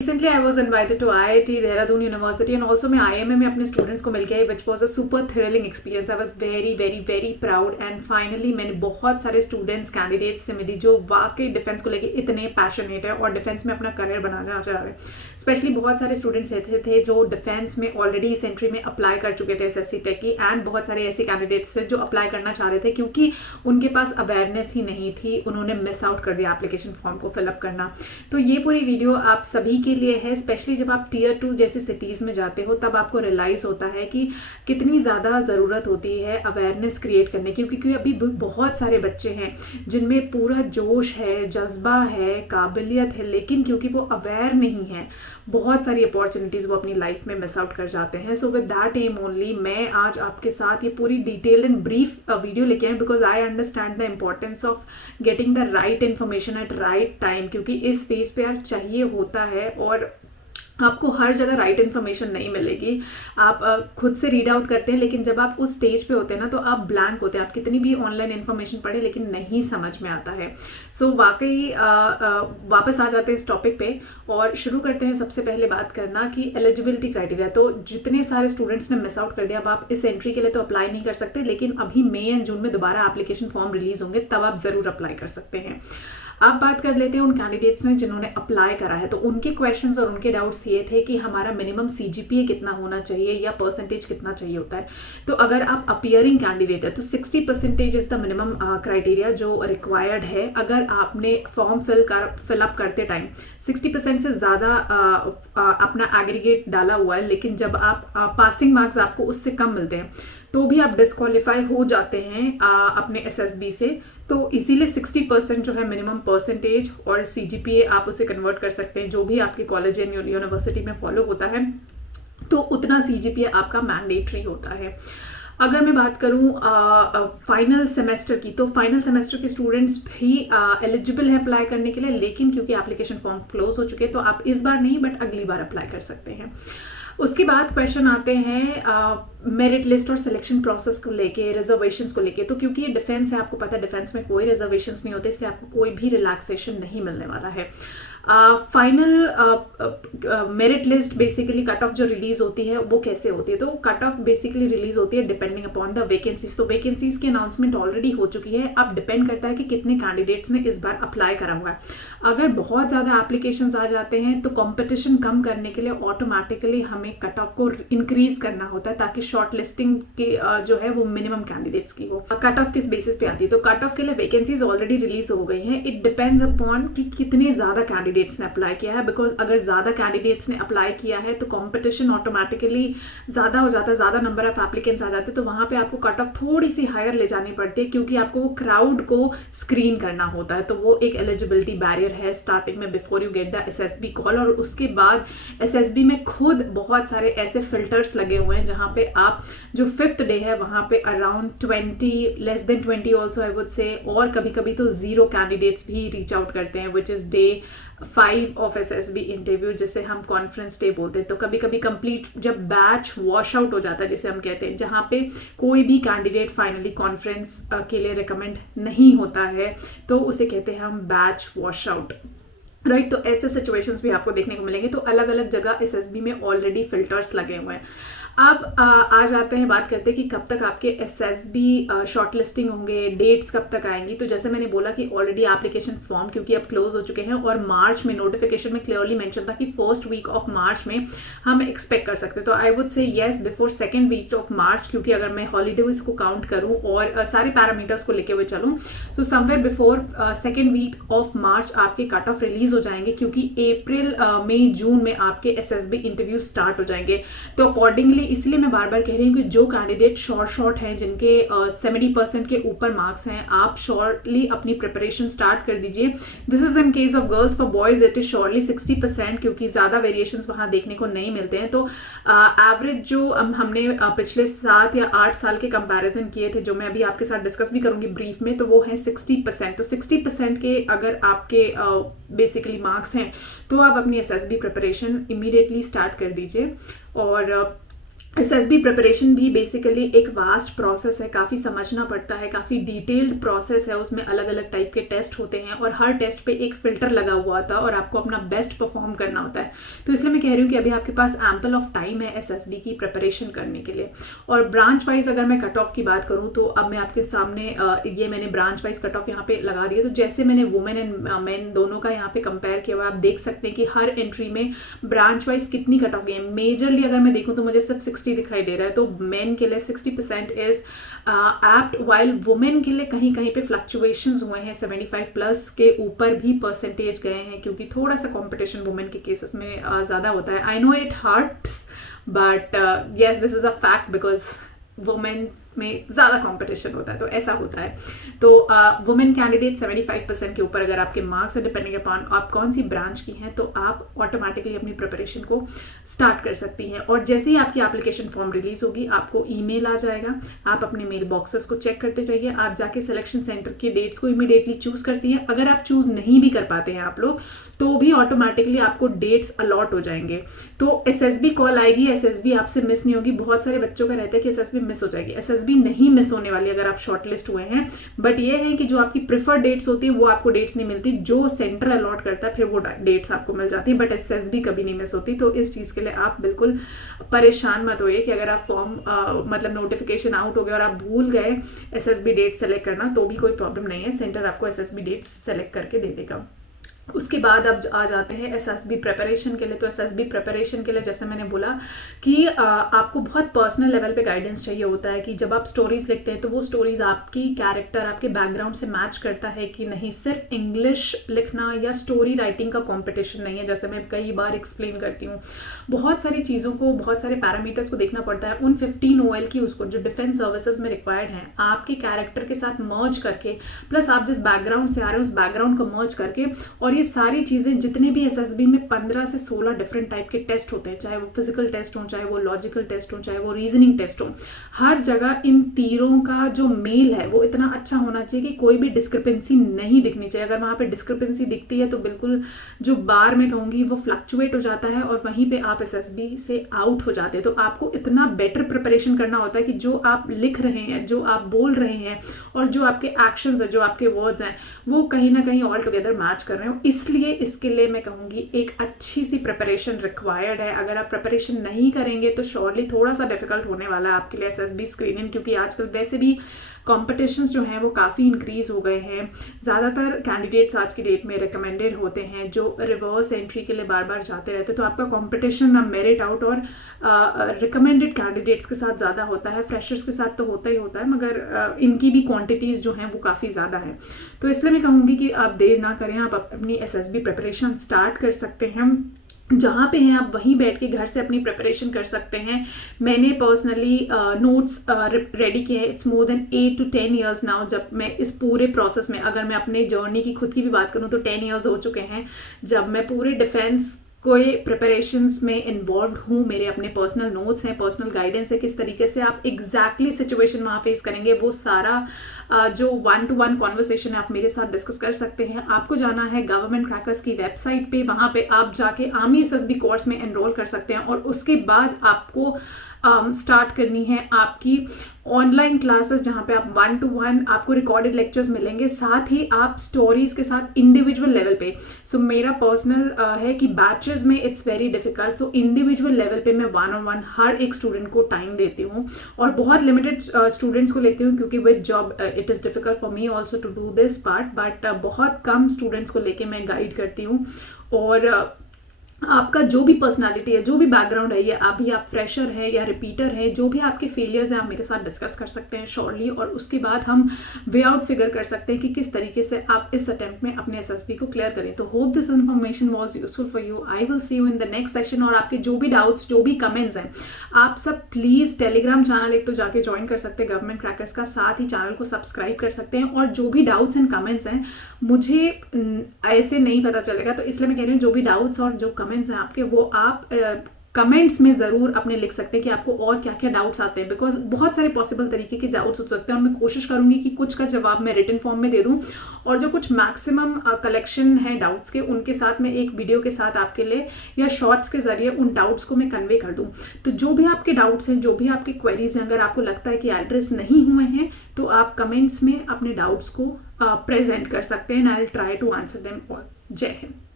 Recently, I was invited to IIT Dehradun University and also मैं IIM में अपने students को मिलके आई, which was a super thrilling experience. I was very proud and finally मैंने बहुत सारे स्टूडेंट्स कैंडिडेट्स से मिली जो वाकई डिफेंस को लेके इतने पैशनेट है और डिफेंस में अपना करियर बनाना चाह रहे हैं. स्पेशली बहुत सारे स्टूडेंट्स ऐसे थे जो डिफेंस में ऑलरेडी इस एंट्री में अप्लाई कर चुके थे SSC टेक की, एंड बहुत सारे ऐसे कैंडिडेट्स थे जो अप्लाई करना चाह रहे थे क्योंकि उनके पास अवेयरनेस ही नहीं थी, उन्होंने मिस आउट कर दिया एप्लीकेशन फॉर्म को फिलअप करना. तो ये पूरी वीडियो आप सभी के लिए है, स्पेशली जब आप टियर 2 जैसी सिटीज़ में जाते हो तब आपको रियलाइज़ होता है कि कितनी ज़्यादा ज़रूरत होती है अवेयरनेस क्रिएट करने की, क्योंकि अभी बहुत सारे बच्चे हैं जिनमें पूरा जोश है, जज्बा है, काबिलियत है, लेकिन क्योंकि वो अवेयर नहीं है बहुत सारी अपॉर्चुनिटीज़ वो अपनी लाइफ में मिस आउट कर जाते हैं. So with that am only मैं आज आपके साथ ये पूरी डिटेल्ड एंड ब्रीफ वीडियो लेके आई, because I understand the importance of getting the right information at right time, क्योंकि इस फेज पे यार चाहिए होता है और आपको हर जगह राइट इन्फॉर्मेशन नहीं मिलेगी. आप खुद से रीड आउट करते हैं, लेकिन जब आप उस स्टेज पे होते हैं ना तो आप ब्लैंक होते हैं, आप कितनी भी ऑनलाइन इन्फॉर्मेशन पढ़े लेकिन नहीं समझ में आता है. सो वाकई वापस आ जाते हैं इस टॉपिक पे और शुरू करते हैं. सबसे पहले बात करना कि एलिजिबिलिटी क्राइटेरिया. तो जितने सारे स्टूडेंट्स ने मिस आउट कर दिया, अब आप इस एंट्री के लिए तो अप्लाई नहीं कर सकते, लेकिन अभी मई एंड जून में दोबारा एप्लीकेशन फॉर्म रिलीज होंगे, तब आप ज़रूर अप्लाई कर सकते हैं. अब बात कर लेते हैं उन कैंडिडेट्स ने जिन्होंने अप्लाई करा है. तो उनके क्वेश्चंस और उनके डाउट्स ये थे कि हमारा मिनिमम CGPA कितना होना चाहिए या परसेंटेज कितना चाहिए होता है. तो अगर आप अपीयरिंग कैंडिडेट है तो 60% इज द मिनिमम क्राइटेरिया जो रिक्वायर्ड है. अगर आपने फॉर्म फिलअप करते टाइम 60% से ज़्यादा अपना एग्रीगेट डाला हुआ है, लेकिन जब आप पासिंग मार्क्स आपको उससे कम मिलते हैं तो भी आप डिस्क्वालीफाई हो जाते हैं अपने SSB से. तो इसीलिए 60% जो है मिनिमम परसेंटेज, और CGPA आप उसे कन्वर्ट कर सकते हैं जो भी आपके कॉलेज या यूनिवर्सिटी में फॉलो होता है, तो उतना CGPA आपका मैंडेटरी होता है. अगर मैं बात करूं फाइनल सेमेस्टर की, तो फाइनल सेमेस्टर के स्टूडेंट्स भी एलिजिबल हैं अप्लाई करने के लिए, लेकिन क्योंकि एप्लीकेशन फॉर्म क्लोज हो चुके हैं तो आप इस बार नहीं बट अगली बार अप्लाई कर सकते हैं. उसके बाद क्वेश्चन आते हैं मेरिट लिस्ट और सिलेक्शन प्रोसेस को लेके, रिजर्वेशंस को लेके. तो क्योंकि ये डिफेंस है, आपको पता है डिफेंस में कोई रिजर्वेशंस नहीं होते, इसलिए आपको कोई भी रिलैक्सेशन नहीं मिलने वाला है. Final merit list basically cut off जो रिलीज होती है वो कैसे होती है. तो कट ऑफ बेसिकली रिलीज होती है डिपेंडिंग अपॉन द वैकेंसीज. तो वैकेंसीज की अनाउंसमेंट ऑलरेडी हो चुकी है, अब डिपेंड करता है कि कितने कैंडिडेट्स ने इस बार अप्लाई करा हुआ है. अगर बहुत ज़्यादा एप्लीकेशंस आ जाते हैं तो कंपटीशन कम करने के लिए ऑटोमेटिकली हमें कट ऑफ को इंक्रीज करना होता है, ताकि शॉर्ट लिस्टिंग की जो है वो मिनिमम कैंडिडेट्स की हो. कट ऑफ किस बेसिस पे आती है, तो कट ऑफ के लिए वैकेंसीज ऑलरेडी रिलीज हो गई हैं. इट डिपेंड्स अपॉन कि कितने ज़्यादा कैंडिडेट्स ने अप्लाई किया है, बिकॉज अगर ज़्यादा कैंडिडेट्स ने अप्लाई किया है तो कंपटीशन ऑटोमेटिकली ज़्यादा हो जाता है, ज़्यादा नंबर ऑफ एप्लीकेंट्स आ जाते हैं, तो वहाँ पे आपको कट ऑफ थोड़ी सी हायर ले जानी पड़ती है, क्योंकि आपको वो क्राउड को स्क्रीन करना होता है. तो वो एक एलिजिबिलिटी बैरियर है स्टार्टिंग में before you get the SSB call. और उसके बाद SSB में खुद बहुत सारे ऐसे फिल्टर्स लगे हुए हैं जहाँ पे आप जो 5th डे है वहाँ पे around 20 less than 20 also I would से, और कभी कभी तो 0 कैंडिडेट्स भी रीच आउट करते हैं, which is day 5 of SSB interview, जिसे हम कॉन्फ्रेंस डे बोलते हैं. तो कभी कभी कंप्लीट जब बैच वॉश आउट हो जाता है जिसे हम कहते हैं, जहाँ पे कोई भी कैंडिडेट फाइनली कॉन्फ्रेंस के लिए रिकमेंड नहीं होता है, तो उसे कहते हैं हम बैच वॉश आउट, राइट. तो ऐसे सिचुएशंस भी आपको देखने को मिलेंगे. तो अलग अलग जगह SSB में ऑलरेडी फिल्टर्स लगे हुए हैं. अब आ जाते हैं, बात करते हैं कि कब तक आपके SSB शॉर्ट लिस्टिंग होंगे, डेट्स कब तक आएंगी. तो जैसे मैंने बोला कि ऑलरेडी एप्लीकेशन फॉर्म क्योंकि अब क्लोज हो चुके हैं, और मार्च में नोटिफिकेशन में क्लियरली मेंशन था कि फर्स्ट वीक ऑफ मार्च में हम एक्सपेक्ट कर सकते हैं. तो I would say yes before second week of March, क्योंकि अगर मैं हॉलीडेज को काउंट करूँ और सारे पैरामीटर्स को लेके हुए चलूँ, तो somewhere before second week of March आपके कट ऑफ रिलीज हो जाएंगे, क्योंकि अप्रैल मई जून में आपके SSB इंटरव्यू स्टार्ट हो जाएंगे. तो अकॉर्डिंगली इसलिए मैं बार बार कह रही हूँ कि जो कैंडिडेट शॉर्ट हैं, जिनके 70% के ऊपर मार्क्स हैं, आप शॉर्टली अपनी प्रिपरेशन स्टार्ट कर दीजिए. This is in case of girls. For boys it is shortly 60%, क्योंकि ज़्यादा वेरिएशंस वहाँ देखने को नहीं मिलते हैं. तो एवरेज जो हमने पिछले 7 या 8 साल के कंपैरिजन किए थे, जो मैं अभी आपके साथ डिस्कस भी करूँगी ब्रीफ में, तो वो है 60%. तो 60% के अगर आपके बेसिकली मार्क्स हैं तो आप अपनी SSB प्रिपरेशन इमीडिएटली स्टार्ट कर दीजिए. और एसएसबी प्रिपरेशन भी बेसिकली एक वास्ट प्रोसेस है, काफ़ी समझना पड़ता है, काफ़ी डिटेल्ड प्रोसेस है, उसमें अलग अलग टाइप के टेस्ट होते हैं और हर टेस्ट पे एक फ़िल्टर लगा हुआ होता है और आपको अपना बेस्ट परफॉर्म करना होता है। तो इसलिए मैं कह रही हूँ कि अभी आपके पास एम्पल ऑफ टाइम है एसएसबी की प्रिपरेशन करने के लिए। और ब्रांच वाइज अगर मैं कट ऑफ की बात करूँ तो अब मैं आपके सामने ये मैंने ब्रांच वाइज कट ऑफ यहाँ पे लगा दिया। तो जैसे मैंने वुमेन एंड मेन दोनों का यहाँ पे कंपेयर किया हुआ, आप देख सकते हैं कि हर एंट्री में ब्रांच वाइज कितनी कट ऑफ गई है। मेजरली अगर मैं देखूँ तो मुझे सिर्फ 60 दिखाई दे रहा है, तो मेन के लिए 60% इज एप्ट, वाइल वुमेन के लिए कहीं कहीं पे फ्लक्चुएशंस हुए हैं, 75 प्लस के ऊपर भी परसेंटेज गए हैं, क्योंकि थोड़ा सा कंपटीशन वुमेन के केसेस में ज़्यादा होता है। I know it hurts but yes this is a fact because women में ज़्यादा कंपटीशन होता है, तो ऐसा होता है। तो वुमेन कैंडिडेट 75% के ऊपर अगर आपके मार्क्स है, डिपेंडिंग अपॉन आप कौन सी ब्रांच की हैं, तो आप ऑटोमेटिकली अपनी प्रिपरेशन को स्टार्ट कर सकती हैं। और जैसे ही आपकी एप्लीकेशन फॉर्म रिलीज होगी आपको ईमेल आ जाएगा, आप अपने मेल बॉक्सेस को चेक करते जाइए, आप जाके सिलेक्शन सेंटर की डेट्स को इमीडिएटली चूज करती हैं। अगर आप चूज नहीं भी कर पाते हैं आप लोग, तो भी ऑटोमेटिकली आपको डेट्स अलॉट हो जाएंगे। तो एसएसबी कॉल आएगी, एसएसबी आपसे मिस नहीं होगी। बहुत सारे बच्चों का रहता है कि एसएसबी मिस हो जाएगी, एसएसबी नहीं मिस होने वाली अगर आप शॉर्टलिस्ट हुए हैं। बट ये है कि जो आपकी प्रिफर्ड डेट्स होती है वो आपको डेट्स नहीं मिलती, जो सेंटर अलॉट करता है फिर वो डेट्स आपको मिल जाती है, बट एसएसबी कभी नहीं मिस होती। तो इस चीज़ के लिए आप बिल्कुल परेशान मत होइए कि अगर आप फॉर्म मतलब नोटिफिकेशन आउट हो गया और आप भूल गए एसएसबी डेट सेलेक्ट करना, तो भी कोई प्रॉब्लम नहीं है, सेंटर आपको एसएसबी डेट्स सेलेक्ट करके दे देगा। उसके बाद अब आ जाते हैं एसएसबी प्रिपरेशन के लिए। तो एसएसबी प्रिपरेशन के लिए जैसे मैंने बोला कि आपको बहुत पर्सनल लेवल पे गाइडेंस चाहिए होता है कि जब आप स्टोरीज लिखते हैं तो वो स्टोरीज आपकी कैरेक्टर, आपके बैकग्राउंड से मैच करता है कि नहीं। सिर्फ इंग्लिश लिखना या स्टोरी राइटिंग का कॉम्पिटिशन नहीं है, जैसे मैं कई बार एक्सप्लेन करती हूँ। बहुत सारी चीज़ों को, बहुत सारे पैरामीटर्स को देखना पड़ता है। उन 15 OL की उसको जो डिफेंस सर्विसेज में रिक्वायर्ड हैं, आपके कैरेक्टर के साथ मर्ज करके, प्लस आप जिस बैकग्राउंड से आ रहे हैं उस बैकग्राउंड को मर्ज करके, और ये सारी चीज़ें जितने भी एसएसबी में 15 से 16 डिफरेंट टाइप के टेस्ट होते हैं, चाहे वो फिजिकल टेस्ट हो, चाहे वो लॉजिकल टेस्ट हो, चाहे वो रीजनिंग टेस्ट हो, हर जगह इन तीरों का जो मेल है वो इतना अच्छा होना चाहिए कि कोई भी डिस्क्रिपेंसी नहीं दिखनी चाहिए। अगर वहाँ पे डिस्क्रिपेंसी दिखती है तो बिल्कुल जो बार मैं कहूँगी वो फ्लक्चुएट हो जाता है और वहीं पे आप एसएसबी से आउट हो जाते हैं। तो आपको इतना बेटर प्रिपरेशन करना होता है कि जो आप लिख रहे हैं, जो आप बोल रहे हैं और जो आपके एक्शंस है, जो आपके वर्ड्स हैं, वो कहीं ना कहीं ऑल टुगेदर मैच कर रहे हो। इसलिए इसके लिए मैं कहूँगी एक अच्छी सी प्रिपरेशन रिक्वायर्ड है। अगर आप प्रिपरेशन नहीं करेंगे तो श्योरली थोड़ा सा डिफिकल्ट होने वाला है आपके लिए एसएसबी स्क्रीनिंग, क्योंकि आजकल वैसे भी कॉम्पिटिशन्स जो हैं वो काफ़ी इंक्रीज़ हो गए हैं। ज़्यादातर कैंडिडेट्स आज की डेट में रिकमेंडेड होते हैं जो रिवर्स एंट्री के लिए बार बार जाते रहते हैं। तो आपका कॉम्पिटिशन ना मेरिट आउट और रिकमेंडेड कैंडिडेट्स के साथ ज़्यादा होता है। फ्रेशर्स के साथ तो होता ही होता है, मगर इनकी भी क्वांटिटीज़ जो हैं वो काफ़ी ज़्यादा है। तो इसलिए मैं कहूँगी कि आप देर ना करें, आप अपनी एसएसबी प्रिपरेशन स्टार्ट कर सकते हैं। जहाँ पे हैं आप वहीं बैठ के घर से अपनी प्रिपरेशन कर सकते हैं। मैंने पर्सनली नोट्स रेडी किए हैं। It's more than 8 to 10 years now. जब मैं इस पूरे प्रोसेस में, अगर मैं अपने जर्नी की खुद की भी बात करूँ तो 10 ईयर्स हो चुके हैं जब मैं पूरे डिफेंस कोई प्रिपरेशंस में इन्वॉल्व हूँ। मेरे अपने पर्सनल नोट्स हैं, पर्सनल गाइडेंस है, किस तरीके से आप एग्जैक्टली सिचुएशन वहाँ फेस करेंगे, वो सारा जो 1-to-1 कॉन्वर्सेशन है आप मेरे साथ डिस्कस कर सकते हैं। आपको जाना है गवर्नमेंट क्रैकर्स की वेबसाइट पे, वहाँ पे आप जाके आर्मी एसएसबी कोर्स में एनरोल कर सकते हैं और उसके बाद आपको स्टार्ट करनी है आपकी ऑनलाइन क्लासेस, जहाँ पे आप 1-to-1 आपको रिकॉर्डेड लेक्चर्स मिलेंगे, साथ ही आप स्टोरीज के साथ इंडिविजुअल लेवल पे। सो मेरा पर्सनल है कि बैचेस में इट्स वेरी डिफिकल्ट, तो इंडिविजुअल लेवल पे मैं 1-on-1 हर एक स्टूडेंट को टाइम देती हूँ और बहुत लिमिटेड स्टूडेंट्स को लेती हूँ, क्योंकि with job it is difficult for me also to do this part. But बहुत कम स्टूडेंट्स को लेके मैं गाइड करती हूँ। और आपका जो भी पर्सनालिटी है, जो भी बैकग्राउंड है, ये अभी आप फ्रेशर है या रिपीटर है, जो भी आपके फेलियर्स हैं आप मेरे साथ डिस्कस कर सकते हैं श्योरली, और उसके बाद हम वे आउट फिगर कर सकते हैं कि किस तरीके से आप इस अटेम्प्ट में अपने एसएसबी को क्लियर करें। तो hope this information was useful for you. I will see you in the next session. और आपके जो भी डाउट्स, जो भी कमेंट्स हैं, आप सब प्लीज़ टेलीग्राम चैनल एक तो जाके ज्वाइन कर सकते हैं गवर्नमेंट क्रैकर्स का, साथ ही चैनल को सब्सक्राइब कर सकते हैं। और जो भी डाउट्स एंड कमेंट्स हैं, मुझे ऐसे नहीं पता चलेगा, तो इसलिए मैं कह रही हूँ जो भी डाउट्स और जो कमेंट्स हैं आपके, वो आप कमेंट्स में ज़रूर अपने लिख सकते हैं कि आपको और क्या क्या डाउट्स आते हैं, बिकॉज बहुत सारे पॉसिबल तरीके के डाउट्स हो सकते हैं और मैं कोशिश करूंगी कि कुछ का जवाब मैं रिटन फॉर्म में दे दूं, और जो कुछ मैक्सिमम कलेक्शन है डाउट्स के, उनके साथ मैं एक वीडियो के साथ आपके लिए या शॉर्ट्स के जरिए उन डाउट्स को मैं कन्वे कर दूं। तो जो भी आपके डाउट्स हैं, जो भी आपकी क्वेरीज हैं, अगर आपको लगता है कि एड्रेस नहीं हुए हैं तो आप कमेंट्स में अपने डाउट्स को प्रेजेंट कर सकते हैं and I will try to answer them all. Jai Hind.